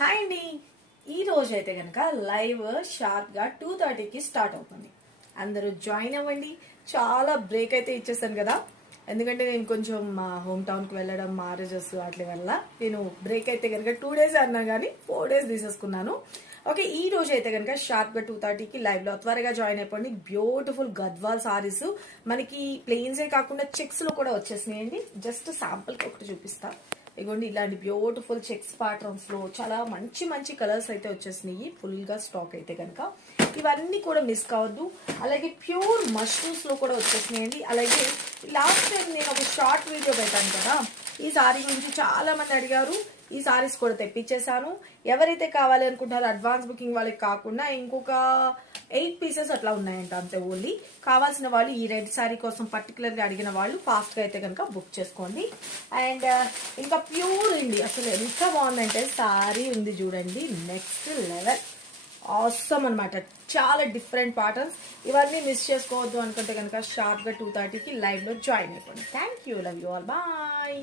Hi అండి. ఈ రోజు అయితే కనుక లైవ్ షార్ప్గా 2:30కి స్టార్ట్ అవుతుంది. అందరూ జాయిన్ అవ్వండి. చాలా బ్రేక్ అయితే ఇచ్చేసాను కదా, ఎందుకంటే నేను కొంచెం మా హోమ్ టౌన్కి వెళ్ళడం, మ్యారేజెస్ వాటి వల్ల నేను బ్రేక్ అయితే కనుక 2 days అన్నా కానీ 4 days తీసేసుకున్నాను. ఓకే, ఈ రోజు అయితే కనుక షార్ప్గా 2:30కి లైవ్లో త్వరగా జాయిన్ అయిపోండి. బ్యూటిఫుల్ గద్వాల్ సారీస్ మనకి ప్లెయిన్సే కాకుండా చెక్స్లో కూడా వచ్చేసినాయండి. జస్ట్ శాంపుల్కి ఒకటి చూపిస్తా. ఇగోండి, ఇలాంటి బ్యూటిఫుల్ చెక్స్ ప్యాటర్న్స్ లో చాలా మంచి మంచి కలర్స్ అయితే వచ్చేసినాయి. ఫుల్ గా స్టాక్ అయితే కనుక ఇవన్నీ కూడా మిస్ కావద్దు. అలాగే ప్యూర్ మష్రూమ్స్ లో కూడా వచ్చేసినాయండి. అలాగే లాస్ట్ టైం నేను ఒక షార్ట్ వీడియో పెట్టాను కదా, ఈ సారీ గురించి చాలా మంది అడిగారు. ఈ సారీస్ కూడా తెప్పించేశాను. ఎవరైతే కావాలి అనుకుంటారో అడ్వాన్స్ బుకింగ్ వాళ్ళకి కాకుండా ఇంకొక 8 pieces అట్లా ఉన్నాయంట అంతే. ఓన్లీ కావాల్సిన వాళ్ళు ఈ రెడ్ శారీ కోసం పర్టికులర్గా అడిగిన వాళ్ళు ఫాస్ట్గా అయితే కనుక బుక్ చేసుకోండి. అండ్ ఇంకా ప్యూర్ అండి, అసలు ఎంత బాగుందంటే శారీ ఉంది చూడండి, నెక్స్ట్ లెవెల్ ఆసమ్ అనమాట. చాలా డిఫరెంట్ ప్యాటర్న్స్. ఇవన్నీ మిస్ చేసుకోవద్దు అనుకుంటే కనుక షార్ప్గా 2:30కి లైవ్లో జాయిన్ అయిపోండి. Thank you, love you all, bye.